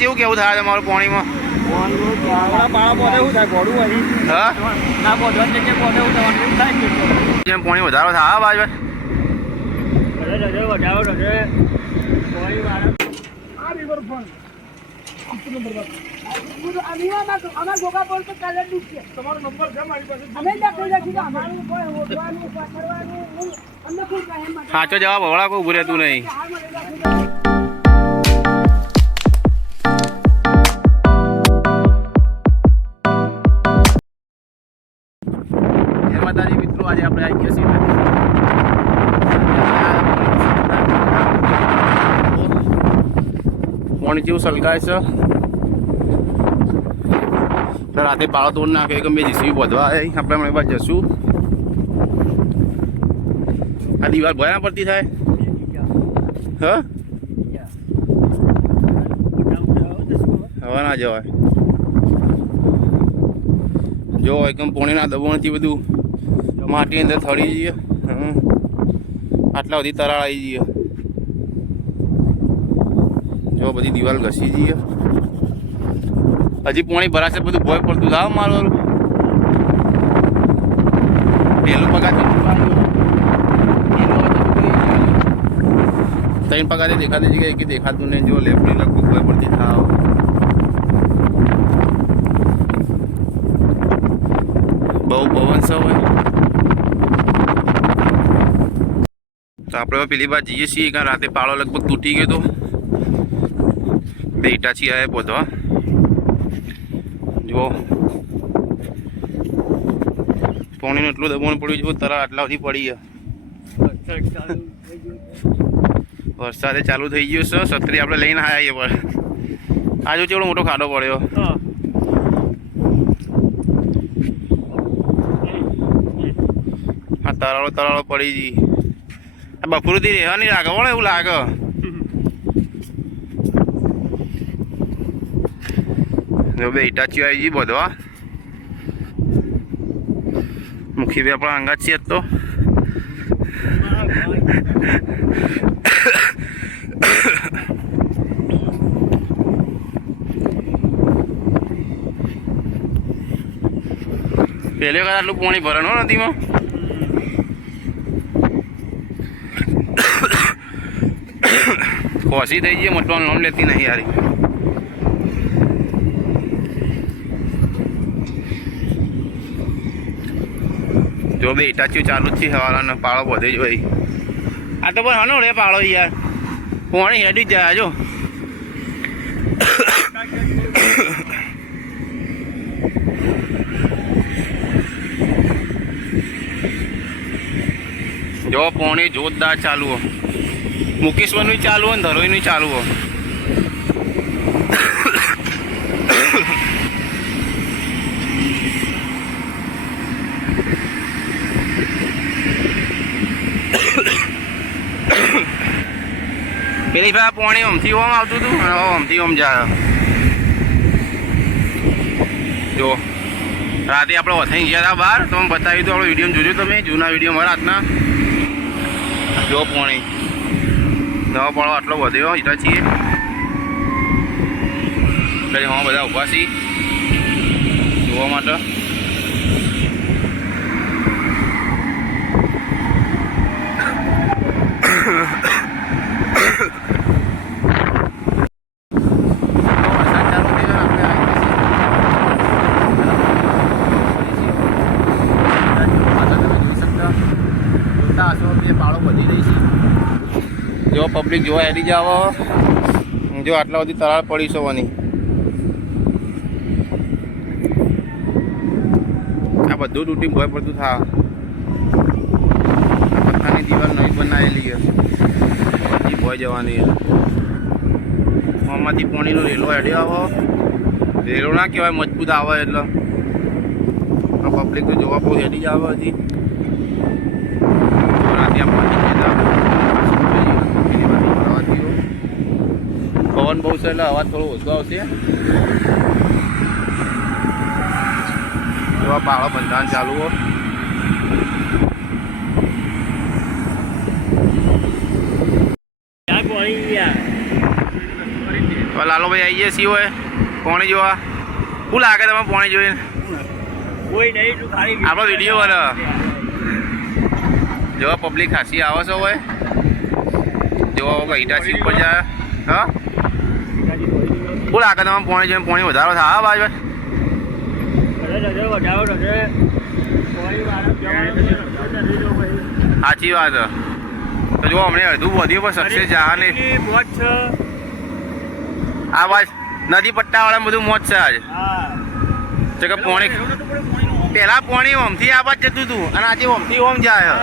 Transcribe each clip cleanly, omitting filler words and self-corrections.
કેવું કેવું થાય તમારું પાણીમાં? જેમ પાણી વધારો થાય બાજુ સાચો જવાબ હવડા કોઈ ઉભું રહેતું નહીં. જય માતાજી મિત્રો, આજે આપણે આવી ગયા છીએ પાણી જેવું સલગાય છે. રાતે પાળો તોડ નાખે કે મેં જીસીબી વધવા આવે આપણે હમણાં બાદ જશું. આ દિવાલ ભયા પડતી થાય હા હવે ના જવાય. જો એકદમ પોણીના દબાણથી બધું માટી અંદર થળી જઈએ. આટલા બધી તરાળ આવી જઈએ. જો બધી દિવાલ ઘસી જઈએ. હજી પાણી ભરાશે બધું ભોય પડતું થાવ મારું પહેલું પગાર 3 પગારે દેખાતી જગ્યાએ કે દેખાતું નહીં. જો લેફ્ટની લગભગ ભોય પડતી થાવ. બહુ પવન છે હોય તો આપણે પેલી બાદ જઈએ છીએ. કારણ રાતે પાળો લગભગ તૂટી ગયો તો બે ઈટાચી આવે બધો. જો પાણીનું એટલું દબાણ પડ્યું છે તરા આટલા સુધી પડી ગયા. વરસાદે ચાલુ થઈ ગયો છે. છત્રી આપણે લઈને આવ્યા પણ આજુ ચેવડો મોટો ખાડો પડ્યો. હા તરાળો પડી ગઈ. આ બફુરથી રહેવા નહીં લાગે વળે એવું લાગે. જો બે ઈટાચીઓ આવી ગઈ બધવા. મુખી બે આપણા અંગાત છીએ તો પહેલી વખત આટલું પાણી ભરણું નદીમાં. ખોસી થઈ ગઈ મોટો લોન લેતી નહીં યારી. જો બે ઈટાચીઓ ચાલુ જ છે હવાના પાળો બધે જ ભાઈ. આ તો પણ હનો રે પાળો યાર પાણી હેડી જ જાય. જો જો પાણી જોરદાર ચાલુ હો. મુકેશ્વરનું ચાલુ હોય ને ધરોઈનું ચાલુ હો. પેલી ભાઈ પાણી ઓમથી ઓમ આવતું હતું અને ઓમથી ઓમ જાય. જો રાતે આપણે વથાઈ ગયા હતા બહાર તો બતાવી દઉં. આપણો વિડીયો જોજો તમે જૂના વિડીયો મારા હાથના. જો પાણી નવો પાળો આટલો વધ્યો ઈટા છીએ એટલે હા બધા ઊભા છીએ જોવા માટે. પાળો વધી રહી છે. જો પબ્લિક જોવા હેડી જાવ. જો આટલા બધી તરાળ પડી સવાની. આ બધું તૂટી ભય પડતું થા. પથ્થરની દિવાલ નવી બનાવેલી છે બધી ભોય જવાની. આમાંથી પાણીનો રેલો હેડ્યો આવો. રેલો ના કહેવાય મજબૂત આવે એટલે પબ્લિક તો જોવા બહુ હેડી જ આવે. હજી પવન બહુ છે એટલે અવાજ થોડો ઓછો આવશે. એવા પાળો બંધાણ ચાલુ હોય. હવે લાલોભાઈ આવી ગયા છીએ હોય પોણી જોવા. શું લાગે તમે પોણી જોઈને? કોઈ નહીં, તું ખાલી આપણો વિડીયો બને જોવા પબ્લિક ખાસી આવે છે હોય જોવા વગર ઈટાચી ઉપર જાય. હા શું લાગે તમે પોણી જોઈને? પોણી વધારો થાય બાજુ સાચી વાત. તો જો અમને અડધું વધ્યું પણ સક્સેસ જા નહીં. આ વાત નદી પટ્ટાવાળા બધું મોજ છે આજે. તો કે પોણી પેલા પોણી ઓમથી આ બાજ જતું હતું અને આજે ઓમથી ઓમ જાય.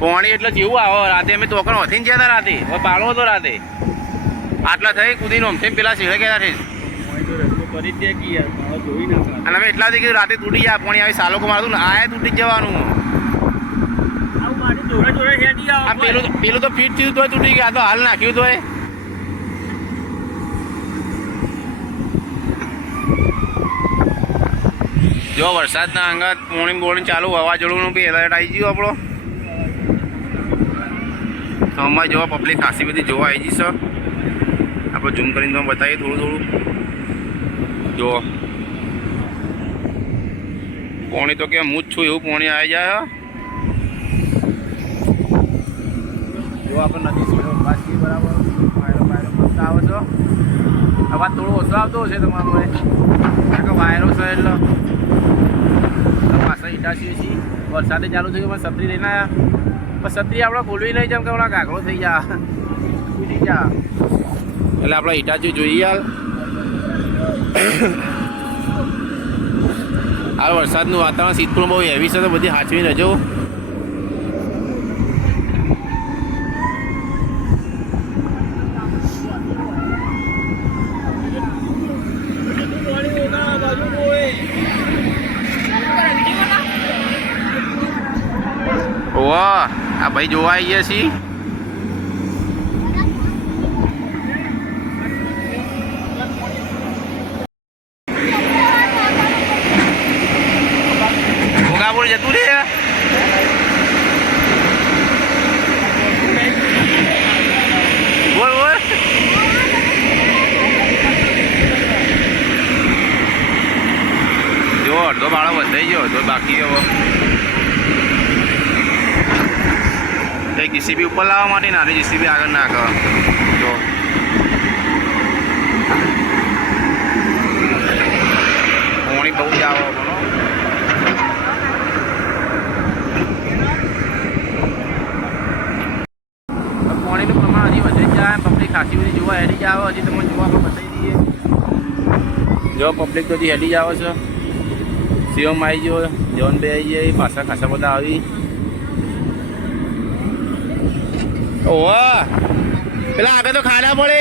પોણી એટલે જેવું આવે રાતે અમે તોકણ વધીને ગયા હતા રાતે. હવે પાડો હતો રાતે આટલા થઈ કુદીને ઓમથી પેલા શેડે ગયા થઈ અને અમે એટલા કીધું રાતે તૂટી જાય પોણી આવી સાલોકો મારતું ને આ તૂટી જ જવાનું. આ પેલું તો ફીટ થયું તો તૂટી ગયા. તો હાલ નાખ્યું તો જો વરસાદના અંગત પોણી બોણી ચાલુ વાવાઝોડુંનું બી એલર્ટ આવી ગયું આપણો. તો અમારે જોવા પબ્લિક ખાસી બધી જોવા આવી જઈશ. આપણે ઝૂમ કરીને તમે બતાવીએ થોડું થોડું. જો પોણી તો કે હું જ છું એવું પોણી આવી જાય. જો આપણે નથી સીધો બાકી બરાબર વાયરો મસ્ત આવે છે. અવાજ થોડો ઓછો આવતો હશે તમારો કારણ કે વાયરો છે એટલે પાછા ઈટાશીએ છીએ. વરસાદે ચાલુ થયું પણ છત્રી લઈને આવ્યા પણ છત્રી આપણે ખોલવી નહીં જેમ કે હમણાં કાગડો થઈ જાય તૂટી જાય એટલે આપણે ઈટાચી જોઈએ. હાલ વરસાદનું વાતાવરણ શીતપુર બહુ હેવી છે તો બધી સાચવીને રહેજો. વાહ આ ભાઈ જોવા આવી ગયા છીએ. ભોગાપુર જતું રે બોલ બોલ. જો અડધો બાળો વધાઈ ગયો તો બાકી હવે એક જીસીબી ઉપર લાવવા માટે નાની જીસીબી આગળ નાખ. જો પોણી બહુ જ આવે પોણીનું પ્રમાણ હજી વધે જ જાય. પબ્લિક ખાસી બધી જોવા હેડી જ આવે. હજી તમને જોવા આપણે બતાવી દઈએ. જો પબ્લિક તો હજી હેડી જ આવે છે. શિવમ આવી ગયો, જવનભાઈ આવી જાય, પાછા ખાસા બધા આવી. ઓહ પેલા આગળ તો ખાડા પડે.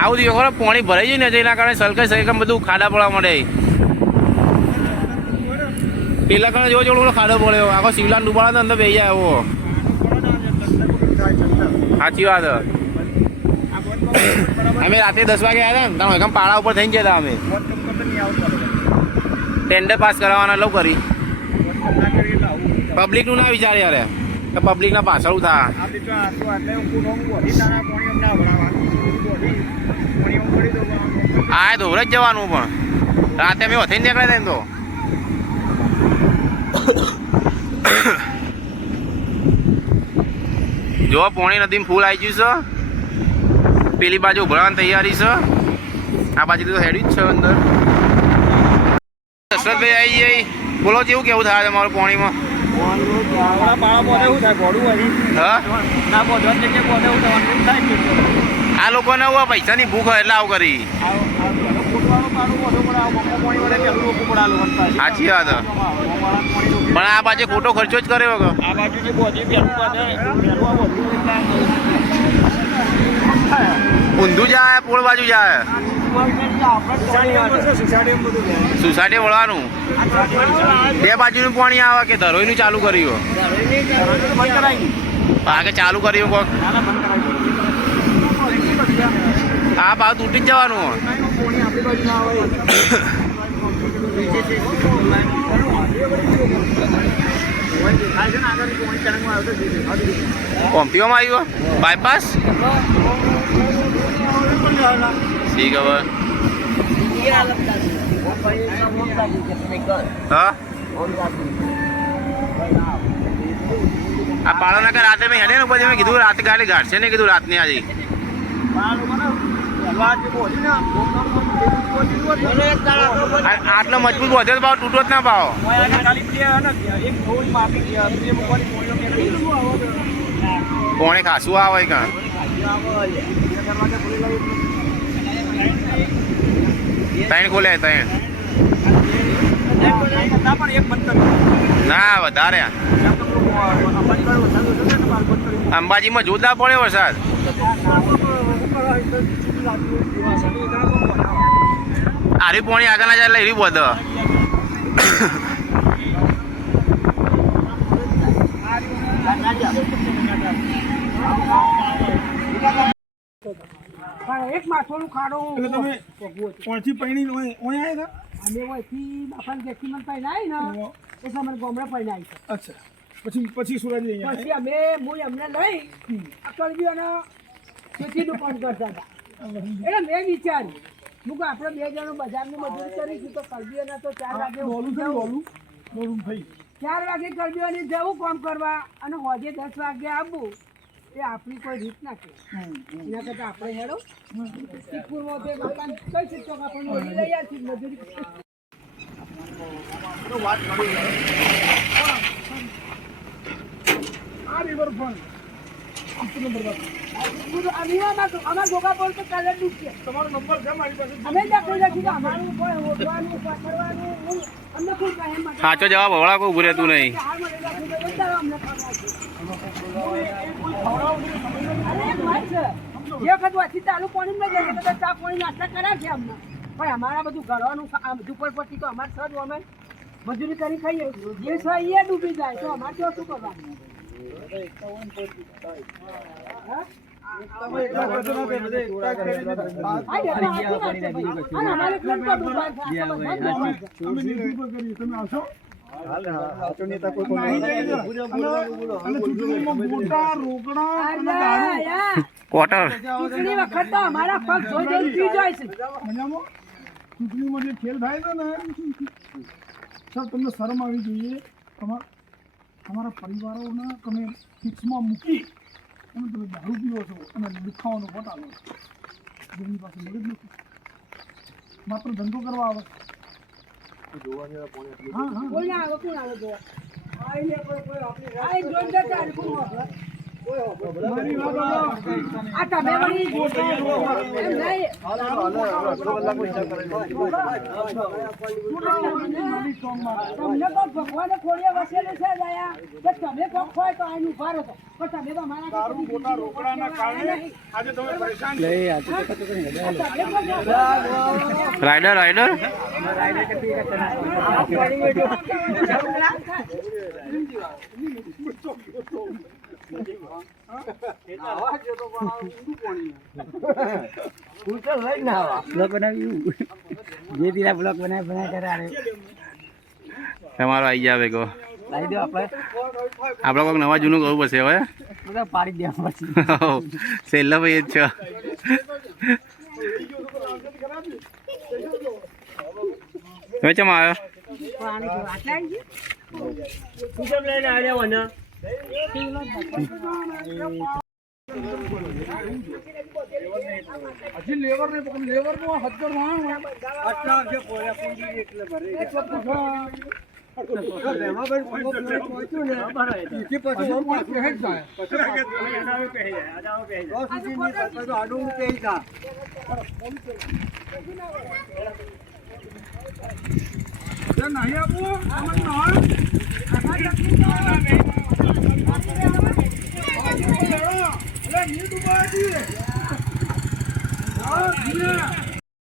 આવું થયું ખરો પાણી ભરાઈ જાય ને એના કારણે સલકાઈ સલકાઈ બધું ખાડા પડવા મળે. પેલા કારણે જો જોડો ખાડો પડ્યો આખો શિવલાન ડૂબાડા અંદર બેસી જાય એવો. સાચી વાત. અમે રાતે 10 વાગે આવ્યા હતા ને એકદમ પાડા ઉપર થઈને ગયા હતા. અમે ટેન્ડર પાસ કરાવવાના લઉં કરી પબ્લિકનું ના વિચારે યાર કે પબ્લિકના પાછળ થાય. આ ધોરે જ જવાનું પણ રાતે અમે વથઈને નીકળ્યા હતા એમ તો જો પોણી નદીમાં ફૂલ આવી ગયું છે. પેલી બાજુ ઉભરાવાની તૈયારી છે. આ બાજુ તો હેડી જ છે અંદર. દશરથભાઈ આવી જાય બોલો જેવું કેવું થાય તમારું પાણીમાં? આ લોકોને હું પૈસાની ભૂખ હોય એટલે આવું કરી. સાચી વાત. પણ આ બાજુ ખોટો ખર્ચો જ કર્યો વગર. ઊંધું જાય પોળ બાજુ જાય. સોસાયટી વળવાનું. બે બાજુનું પાણી આવે કે ધરોઈનું ચાલુ કર્યું? આગળ ચાલુ કર્યું કોક. આ ભાવ તૂટી જ જવાનું. કોમ્પીઓમાં આવ્યો બાયપાસ શી ખબર હા આ પાળોના કે રાતે મેં હેડે ને પછી મેં કીધું રાતે ગાડી ગાડશે ને કીધું રાતની આજે આટલો મજબૂત વધે તો ભાવ તૂટો જ ના ભાવ કોણે ખાસું આવે કાં ત્રણ ખોલે ત્રણ ના વધારે અંબાજીમાં જોરદાર પડ્યો વરસાદ આરી પોણી આગળ ના જાય એટલે એરી બધો એક માથોનું ખાડો તમે કોણથી પૈણી ઓય આવ્યા અમે વહીથી બાપાને જેથી મને પહેલાય ને એટલે મને ગામડે પહેલાય છે અચ્છા પછી સુરજ અહીંયા પછી અમે હું એમને લઈ કલબીઓને ખેતીનું કામ કરતા હતા એટલે મેં વિચાર્યું હું કે આપણે બે જણો બજારની મજૂરી કરીશું તો કલબીઓના તો 4 વાગે બોલું થઈ 4 વાગે કલબીઓની જવું કામ કરવા અને હોજે 10 વાગે આવવું એ આપણી કોઈ રીત ના છે એના કરતાં આપણે હેડો સિદ્ધપુરમાં તે બાપાને કઈ છે તો આપણે ઓળી લઈ આવશું મજૂરી આ રિવરફ્રન્ટ અમારા ગોગા બોલ તો કલર છે તમારો નંબર છે મારી પાસે અમે લખી લખી અમારું કોઈ ઓળવાનું પાછળવાનું અમને કોઈ કહે માટે સાચો જવાબ હવળા કોઈ ઉભું રહેતું નહીં જે વખત વાંચી ચાલુ પાણી માં જઈએ તો ચા પાણી નાસ્તા કરાવે છે અમને પણ અમારા બધું ઘરવાનું ઝુંપડપટ્ટી તો અમારે સદ અમે મજૂરી કરી ખાઈએ જે છે એ ડૂબી જાય તો અમારે તો શું કરવાનું તમે આવશો ક્વાર્ટર ચૂંટણી વખત તો અમારા પગ જોઈ જોઈને પી જાય છે ચૂંટણીમાં જે ખેલ થાય છે ને સર તમને શરમ આવી જોઈએ તમારા પરિવારોને તમે ફિક્સમાં મૂકી અને તમે દારૂ પીવો છો અને દુખાવાનો પટાવો છો જેમની પાસે મગજ નથી માત્ર ધંધો કરવા આવે હા હા કોઈ ના આવે કોણ આવે જોવા આ જોઈને ચાલ કોણ આવે મારી વાત આ તમે વળી એમ નહીં તમને તો ભગવાને ખોડિયા વસેલું છે દયા કે તમે કોક હોય તો આનું ઉભા રહો પણ તમે તો અમારા દારૂ મોટા રોકડાના કારણે આજે તમે પરેશાન છો. રાઈડર રાઈડર તમારો આવી જાવે કો આપણે કોઈક નવા જૂનું કરવું પડશે હવે પાડી દેવા પછી છેલ્લા ભાઈ જ છે તમે ચમ આવ્યો તું કેમ લઈને આવ્યા મને હજી લેબર ને લેબર નો હજાર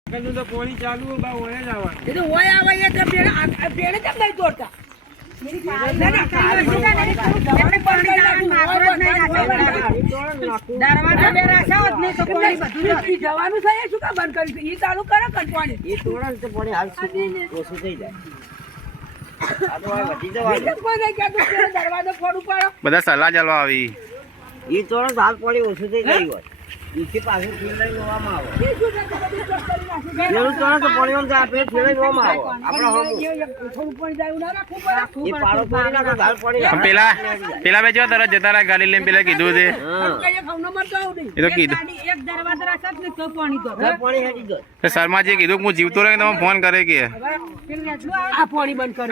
નહીં તો પોણી ચાલુ બા ઓય જ આવવાનું એ તો હોય આવે એ તો પેણે કેમ નહીં દોડતા ના, ના, કાળી આપણે પાણી નાખવું, હોય બંધ દરવાજા બે રાખ્યા હોત ને તો પાણી બધું કરી. ઈ જવાનું છે એ શું કામ બંધ કર્યું છે? ઈ ચાલુ કરો કંટવાણી. એ તોરણ તો પણ હાલ સુધી ઓછું થઈ જાય આ તો હવે વધી જવાનું બીજું કોઈ નહીં કહેતું કે દરવાજો ખોલું પાડો. બધા સલાહ ચાલવા આવી એ તોરણ તો હાલ પાણી ઓછું થઈ જાય હોય ઈથી પાછું ફીલાઈ જોવામાં આવે ઈ શું છે કે બધી ચોક કરી નાખી. પેલું તોરણ તો પાણી આમ જાય આપણે ફીલાઈ જોવામાં આવે આપણે હમ થોડું પાણી જાય એવું ના રાખવું પડે. એ પાડો પાડી નાખો તો હાલ પાણી પણ પેલા બે જેવા તરત જતા રહ્યા ગાડી લઈને પેલા કીધું છે હા કઈએ ખાવનો મરતો આવું નહીં. એ તો કીધું એક દરવાજા રાખ્યા ને તો પાણી તો હવે પાણી હેડી જાય તો શર્માજીએ કીધું કે હું જીવતો રહે તમે ફોન કરે કે આ પાણી બંધ કર્યું.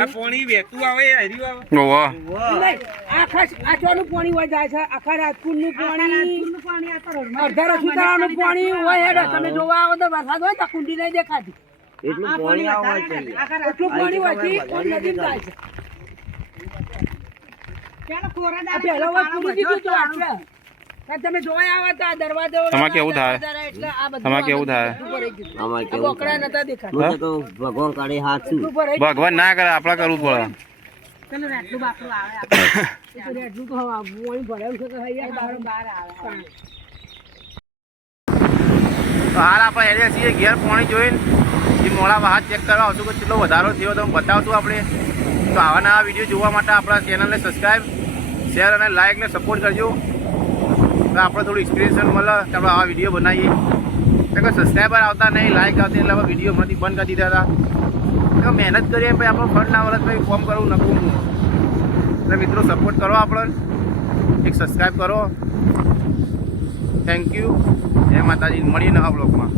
ઓહો નહીં, આ ચોનું પાણી હોય જાય છે આખા રાજપુરનું પાણી પાણી આ તો રોડમાં અડધા રસુતારાનું પાણી હોય હેડે. તમે જોવા આવો તો વરસાદ હોય તો કુંડી નહીં દેખાતી. એટલું પાણી આવવા જોઈએ એટલું પાણી હોયથી કોઈ નદીમાં જાય છે. પેલો ખોરા આ પહેલો વાર પૂરી દીધું તો આટલે. કાં તમે જોવા આવો તો આ દરવાજો તમારે કેવું થાય? એટલે આ બધું તમારે કેવું થાય? બધું ભરાઈ ગયું. અમારે આ કેવું બોકડા નતા દેખાતા. હું તો ભગવાન કાઢે હાથ છું બધું ભરાઈ ભગવાન ના કરે આપણા કરવું પડે પેલું રાટલું બાટલું આવે ગયું. એટલું તો હવે આ પાણી ભરાયું છે કે અહીંયા બહાર બહાર આવે તો હાલ આપણે હેડ્યા છીએ ઘેર પાણી જોઈને જે મોડા વાહન ચેક કરવા આવશું કે કેટલો વધારો થયો તો બતાવશું આપણે તો આવા નવા વિડીયો જોવા માટે આપણા ચેનલને સબસ્ક્રાઈબ શેર અને લાઇક ને સપોર્ટ કરજો તો આપણે થોડું એક્સપિરિયન્સ મળે કે આપણે આવા વિડીયો બનાવીએ તો કોઈ સબસ્ક્રાઈબર આવતા નહીં લાઇક આવતી એટલે આપણે વિડીયો હમણાંથી બંધ કરી દીધા હતા તો મહેનત કરીએ ભાઈ આપણો ફંડ ના વરસ ભાઈ ફોર્મ કરવું નકરું એટલે મિત્રો સપોર્ટ કરો આપણને એક સબસ્ક્રાઈબ કરો થેન્ક યુ જય માતાજી મળીએ નવા બ્લોગમાં